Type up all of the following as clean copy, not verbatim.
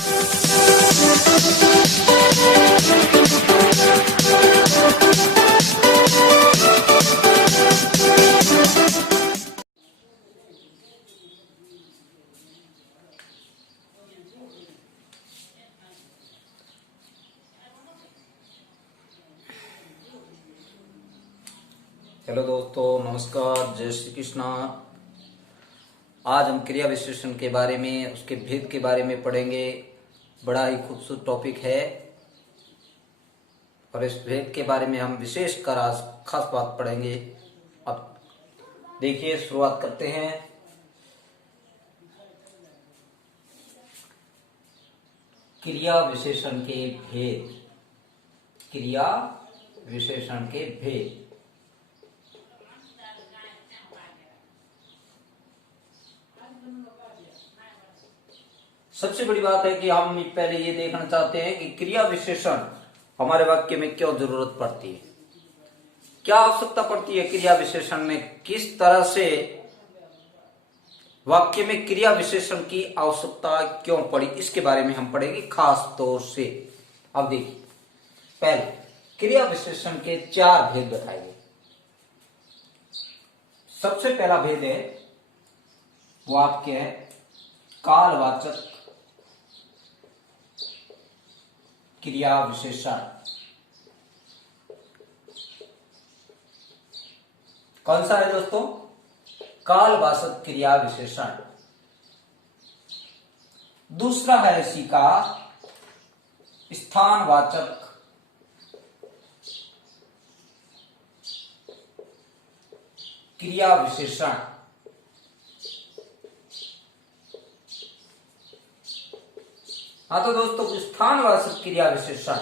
Hello दोस्तों, नमस्कार, जय श्री कृष्णा। आज हम क्रिया विशेषण के बारे में, उसके भेद के बारे में पढ़ेंगे। बड़ा ही खूबसूरत टॉपिक है और इस भेद के बारे में हम विशेष कर आज खास बात पढ़ेंगे। अब देखिए, शुरुआत करते हैं। क्रिया विशेषण के भेद। क्रिया विशेषण के भेद। सबसे बड़ी बात है कि हम पहले ये देखना चाहते हैं कि क्रिया विशेषण हमारे वाक्य में क्यों जरूरत पड़ती है, क्या आवश्यकता पड़ती है क्रिया विशेषण में, किस तरह से वाक्य में क्रिया विशेषण की आवश्यकता क्यों पड़ी, इसके बारे में हम पढ़ेंगे खास तौर से। अब देखिए, पहले क्रिया विशेषण के 4 भेद बताइए। सबसे पहला भेद है, वो आपके है कालवाचक क्रिया विशेषण। कौन सा है दोस्तों? कालवाचक क्रिया विशेषण। दूसरा है इसी का स्थानवाचक क्रिया विशेषण। हाँ तो दोस्तों, स्थानवाचक क्रिया विशेषण,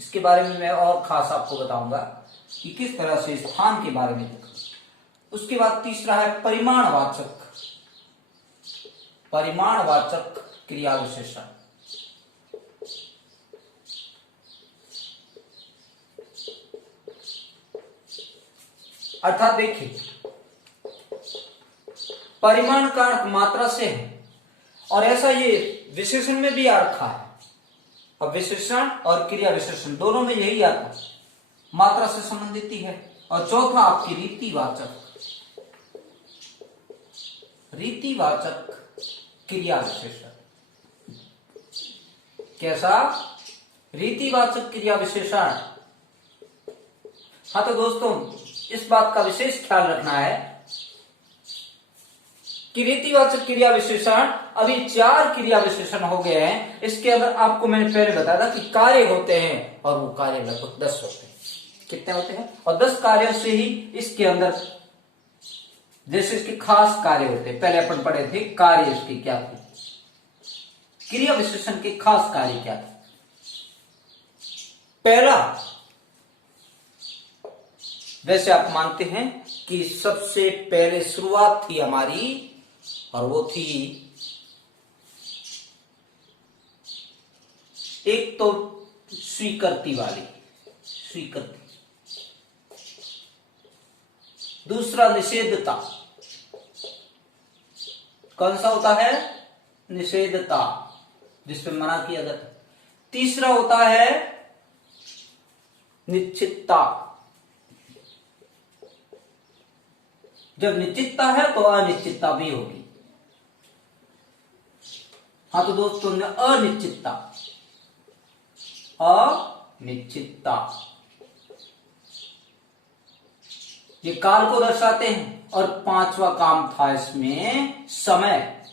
इसके बारे में मैं और खास आपको बताऊंगा कि किस तरह से स्थान के बारे में। उसके बाद तीसरा है परिमाणवाचक क्रिया विशेषण। अर्थात देखिए, परिमाण का अर्थ मात्रा से है और ऐसा ये विशेषण में भी आ रखा है। अब विशेषण और क्रिया विशेषण दोनों में यही आता है, मात्रा से संबंधित ही है। और चौथा आपकी रीतिवाचक क्रिया विशेषण। कैसा? रीतिवाचक क्रिया विशेषण। हाँ तो दोस्तों, इस बात का विशेष ख्याल रखना है कि रीतिवाचक क्रिया विशेषण, अभी 4 क्रिया विशेषण हो गए हैं। इसके अंदर आपको मैंने पहले बताया था कि कार्य होते हैं और वो कार्य लगभग 10 होते हैं। कितने होते हैं? और 10 कार्यों से ही इसके अंदर, जैसे इसके खास कार्य होते हैं, पहले अपन पढ़े थे कार्य इसके क्या थे, क्रिया विशेषण के खास कार्य क्या थे। पहला, वैसे आप मानते हैं कि सबसे पहले शुरुआत थी हमारी, और वो थी एक तो स्वीकृति वाली, स्वीकृति। दूसरा निषेधता। कौन सा होता है? निषेधता, जिसपे मना किया जाता है। तीसरा होता है निश्चितता। जब निश्चितता है तो अनिश्चितता भी होगी। हाँ तो दोस्तों, अनिश्चितता ये काल को दर्शाते हैं। और 5वां काम था इसमें समय,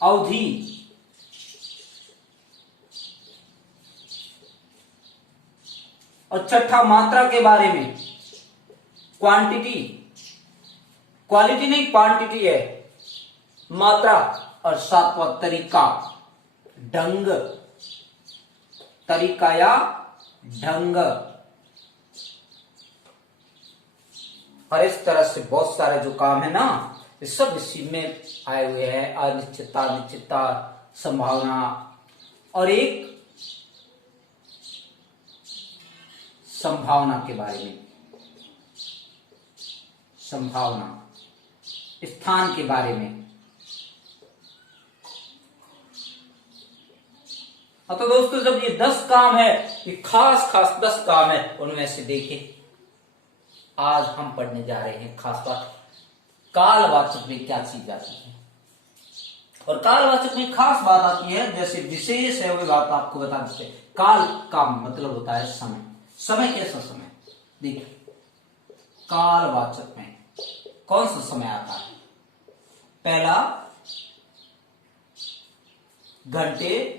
अवधि। और छठा मात्रा के बारे में, क्वांटिटी। क्वालिटी नहीं, क्वांटिटी है, मात्रा। और 7वां तरीका, ढंग, तरीका या ढंग। और इस तरह से बहुत सारे जो काम है ना, ये सब इसी में आए हुए हैं। अनिश्चितता, निश्चितता, संभावना। और एक संभावना के बारे में, संभावना, स्थान के बारे में। हाँ तो दोस्तों जब ये 10 काम है, ये खास खास 10 काम है, उनमें से देखिए आज हम पढ़ने जा रहे हैं खास बात, कालवाचक में क्या चीज आती है। और कालवाचक में खास बात आती है, जैसे विशेष है वो बात आपको बता देते हैं। काल का मतलब होता है समय। समय कैसा समय, देखिए कालवाचक में कौन सा समय आता है। पहला घंटे,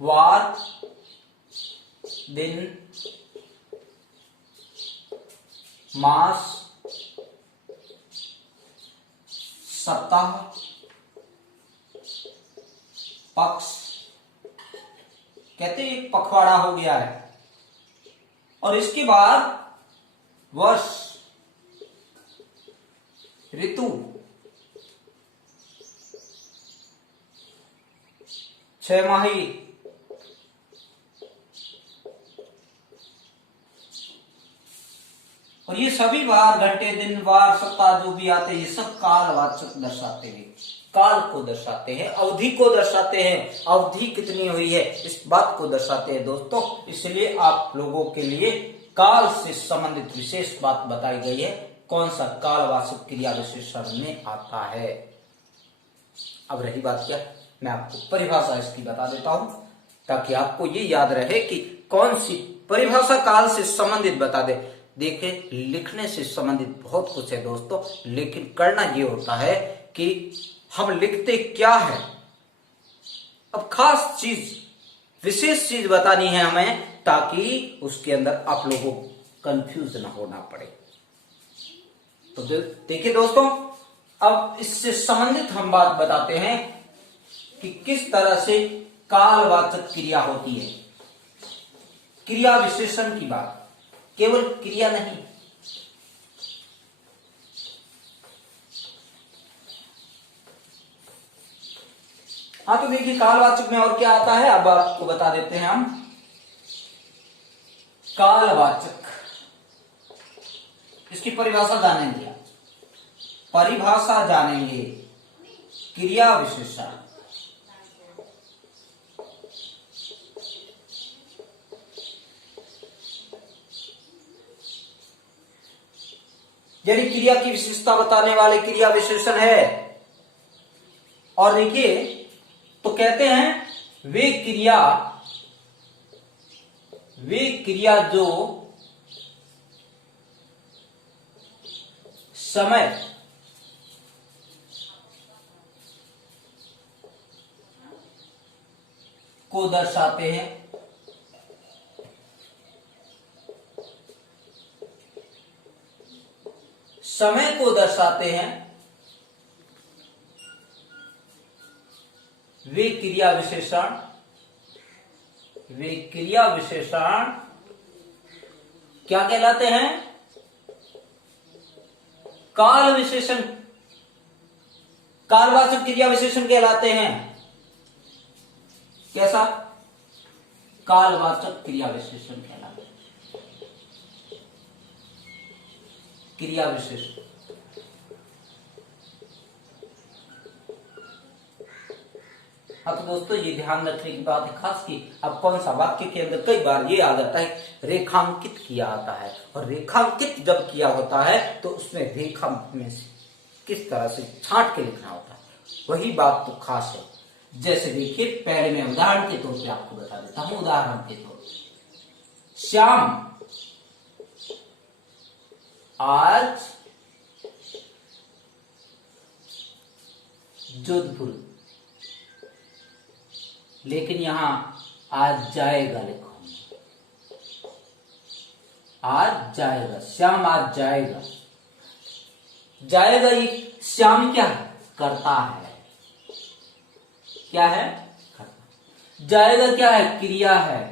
वार, दिन, मास, सप्ताह, पक्ष, कहते हैं एक पखवाड़ा हो गया है। और इसके बाद वर्ष, ऋतु, 6 माही, और ये सभी बार घंटे, दिन, वार, सप्ताह जो भी आते हैं, ये सब कालवाचक दर्शाते हैं, काल को दर्शाते हैं, अवधि को दर्शाते हैं। अवधि कितनी हुई है इस बात को दर्शाते हैं दोस्तों। इसलिए आप लोगों के लिए काल से संबंधित विशेष बात बताई गई है, कौन सा कालवाचक क्रिया विशेषण में आता है। अब रही बात क्या, मैं आपको परिभाषा इसकी बता देता हूं ताकि आपको ये याद रहे कि कौन सी परिभाषा काल से संबंधित बता दे। देखिए लिखने से संबंधित बहुत कुछ है दोस्तों, लेकिन करना ये होता है कि हम लिखते क्या है। अब खास चीज, विशेष चीज बतानी है हमें, ताकि उसके अंदर आप लोगों को कंफ्यूज ना होना पड़े। तो देखिए दोस्तों, अब इससे संबंधित हम बात बताते हैं कि किस तरह से कालवाचक क्रिया होती है। क्रिया विशेषण की बात, केवल क्रिया नहीं। हाँ तो देखिए कालवाचक में और क्या आता है, अब आपको बता देते हैं हम। कालवाचक, इसकी परिभाषा जानेंगे, परिभाषा जानेंगे। क्रिया विशेषण, यदि क्रिया की विशेषता बताने वाले क्रिया विशेषण है। और देखिए तो कहते हैं वे क्रिया जो समय को दर्शाते हैं, समय को दर्शाते हैं, वे क्रिया विशेषण क्या कहलाते हैं, काल विशेषण, कालवाचक क्रिया विशेषण कहलाते हैं। कैसा, कालवाचक क्रिया विशेषण कहलाते हैं। क्रिया विशेषण, हाँ तो दोस्तों ये ध्यान रखने की बात है खास की। अब कौन सा वाक्य के अंदर कई बार ये आ जाता है रेखांकित किया आता है, और रेखांकित जब किया होता है तो उसमें रेखा में से किस तरह से छांट के लिखना होता है, वही बात तो खास है। जैसे देखिए पहले मैं उदाहरण के तौर पे आपको बता देता हूं, उदाहरण के तौर पे, श्याम आज जोधपुर, लेकिन यहां आज जाएगा लिखो, आज जाएगा, श्याम आज जाएगा। जाएगा ये श्याम क्या है, करता है, क्या है, करता। जाएगा क्या है, क्रिया है,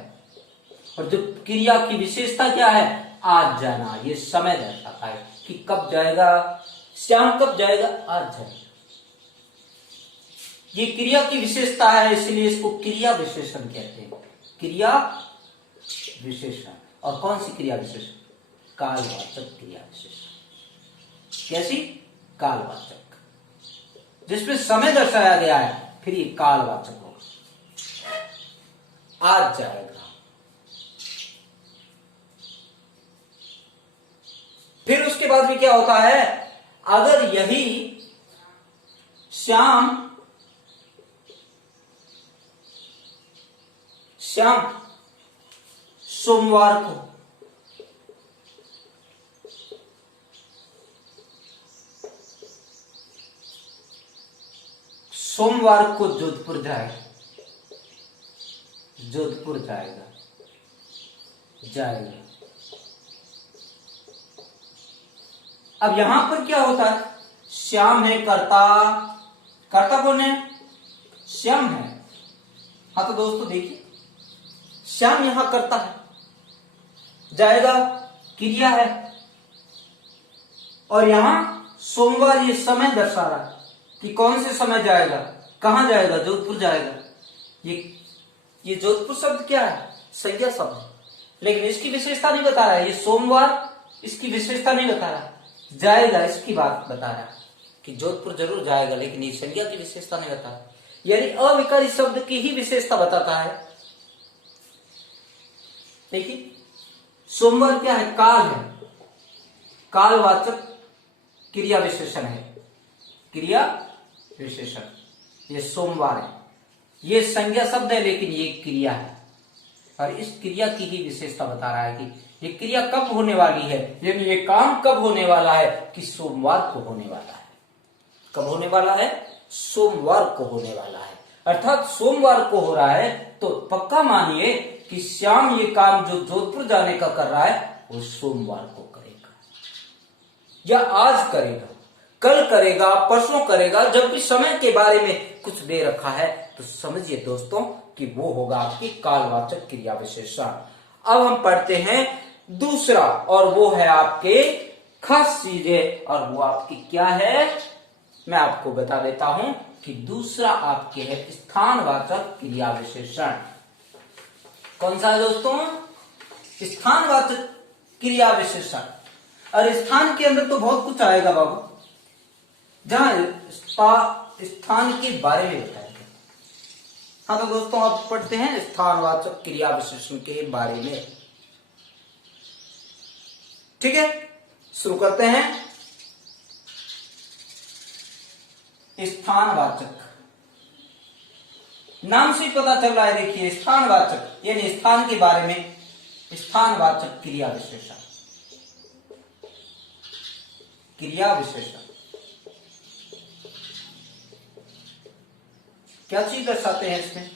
और जो क्रिया की विशेषता क्या है, आज जाना। ये समय दर्शाता है कि कब जाएगा, श्याम कब जाएगा, आज जाएगा। ये क्रिया की विशेषता है, इसलिए इसको क्रिया विशेषण कहते हैं, क्रिया विशेषण। और कौन सी क्रिया विशेषण, कालवाचक क्रिया विशेषण। कैसी, कालवाचक, जिसमें समय दर्शाया गया है, फिर ये कालवाचक होगा। आज जाएगा। फिर उसके बाद भी क्या होता है, अगर यही श्याम सोमवार को जोधपुर जाएगा। अब यहां पर क्या होता है, श्याम है कर्ता कौन है, श्याम है। हाँ तो दोस्तों देखिए, श्याम यहां करता है, जाएगा क्रिया है, और यहां सोमवार ये समय दर्शा रहा है कि कौन से समय जाएगा, कहां जाएगा, जोधपुर जाएगा। ये जोधपुर शब्द क्या है, संज्ञा शब्द है, लेकिन इसकी विशेषता नहीं बता रहा है। ये सोमवार इसकी विशेषता नहीं बता रहा, जाएगा इसकी बात बता रहा है कि जोधपुर जरूर जाएगा, लेकिन ये संज्ञा की विशेषता नहीं बता रहा। यानी अविकारी शब्द की ही विशेषता बताता है। देखिए सोमवार क्या है, काल है, कालवाचक क्रिया विशेषण है, क्रिया विशेषण। ये सोमवार है, ये संज्ञा शब्द है, लेकिन ये क्रिया है, और इस क्रिया की ही विशेषता बता रहा है कि ये क्रिया कब होने वाली है, यानी ये काम कब होने वाला है, कि सोमवार को होने वाला है। कब होने वाला है, सोमवार को होने वाला है। अर्थात सोमवार को हो रहा है, तो पक्का मानिए कि श्याम ये काम जो जोधपुर जाने का कर रहा है, वो सोमवार को करेगा, या आज करेगा, कल करेगा, परसों करेगा। जब भी समय के बारे में कुछ दे रखा है तो समझिए दोस्तों कि वो होगा आपकी कालवाचक क्रिया विशेषण। अब हम पढ़ते हैं दूसरा, और वो है आपके खास चीजें, और वो आपकी क्या है, मैं आपको बता देता हूं कि दूसरा आपके है स्थानवाचक क्रिया विशेषण। कौन सा है दोस्तों, स्थानवाचक क्रिया विशेषण। और स्थान के अंदर तो बहुत कुछ आएगा बाबू, जहां स्थान के बारे में बताएगा। हाँ तो दोस्तों आप पढ़ते हैं स्थानवाचक क्रिया विशेषण के बारे में, ठीक है। शुरू करते हैं। स्थानवाचक, नाम से ही पता चल रहा है, देखिए स्थानवाचक यानी स्थान के बारे में, स्थानवाचक क्रिया विशेषण, क्रिया विशेषण क्या चीज दर्शाते हैं इसमें,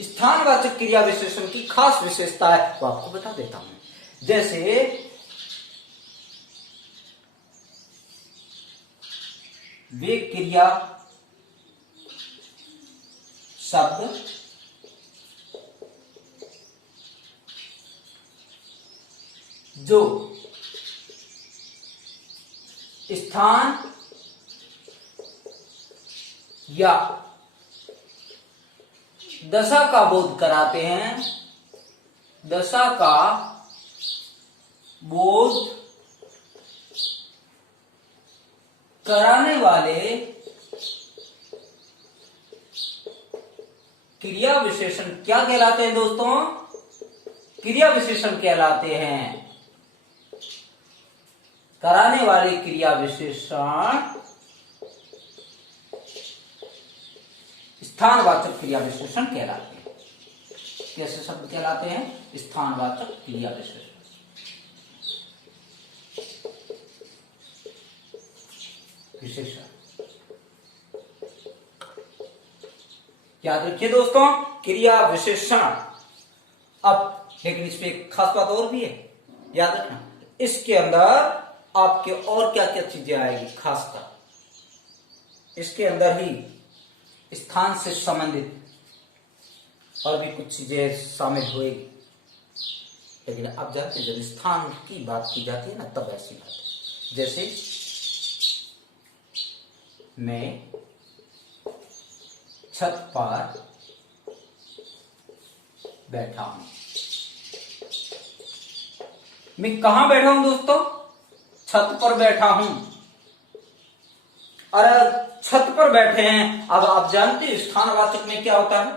स्थानवाचक क्रिया विशेषण की खास विशेषता है, वो आपको बता देता हूं। जैसे वे क्रिया शब्द जो स्थान या दशा का बोध कराते हैं, दशा का बोध कराने वाले क्रिया विशेषण क्या कहलाते हैं दोस्तों, क्रिया विशेषण कहलाते हैं। कराने वाले क्रिया विशेषण स्थानवाचक क्रिया विशेषण कहलाते हैं। कैसे शब्द कहलाते हैं, स्थानवाचक क्रिया विशेषण। याद रखिए दोस्तों, क्रिया विशेषण। अब लेकिन इसमें एक खास बात और भी है, याद रखना, इसके अंदर आपके और क्या क्या चीजें आएगी, खासकर इसके अंदर ही स्थान से संबंधित और भी कुछ चीजें शामिल होएगी। लेकिन आप जानते हैं जब स्थान की बात की जाती है ना, तब ऐसी बात है। जैसे मैं छत पर बैठा हूं। मैं कहां बैठा हूं दोस्तों, छत पर बैठा हूं। और छत पर बैठे हैं, अब आप जानते हैं स्थानवाचक में क्या होता है,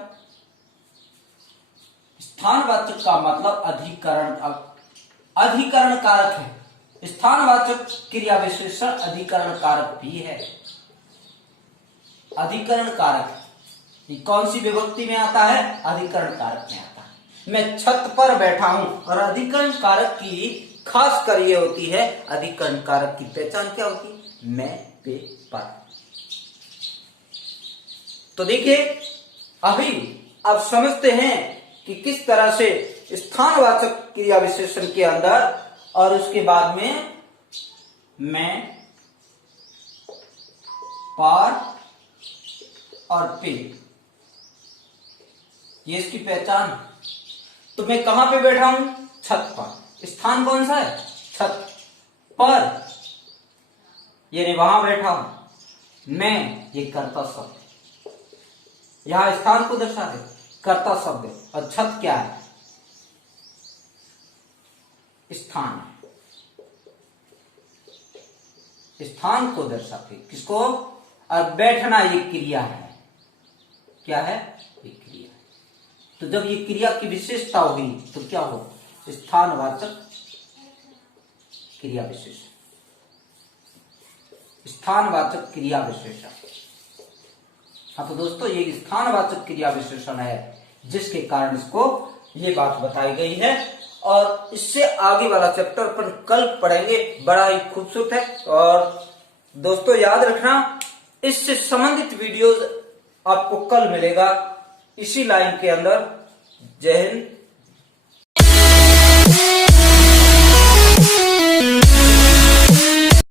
स्थानवाचक का मतलब अधिकरण कारक है। स्थानवाचक क्रिया विशेषण अधिकरण कारक भी है। अधिकरण कारक ये कौन सी विभक्ति में आता है? अधिकरण कारक में आता है। मैं छत पर बैठा हूं, और अधिकरण कारक की खास कर ये होती है, अधिकरण कारक की पहचान क्या होती है? मैं, पे, पर। तो देखिए अभी अब समझते हैं कि किस तरह से स्थानवाचक क्रिया विशेषण के अंदर और उसके बाद में मैं, पर और पे, ये इसकी पहचान। तो मैं कहां पे बैठा हूं? छत पर। स्थान कौन सा है? छत पर। ये वहां बैठा हूं। मैं, ये कर्ता शब्द, यहां स्थान को दर्शा है, कर्ता शब्द। और छत क्या है? स्थान। स्थान को दर्शाते किसको? और बैठना ये क्रिया है। क्या है? ये क्रिया। तो जब ये क्रिया की विशेषता होगी तो क्या हो? स्थानवाचक क्रिया विशेषण। स्थानवाचक क्रिया विशेषण। हाँ तो दोस्तों ये स्थानवाचक क्रिया विशेषण है, जिसके कारण इसको ये बात बताई गई है। और इससे आगे वाला चैप्टर अपन कल पढ़ेंगे, बड़ा ही खूबसूरत है। और दोस्तों याद रखना, इससे संबंधित वीडियोस आपको कल मिलेगा इसी लाइन के अंदर। जय हिंद,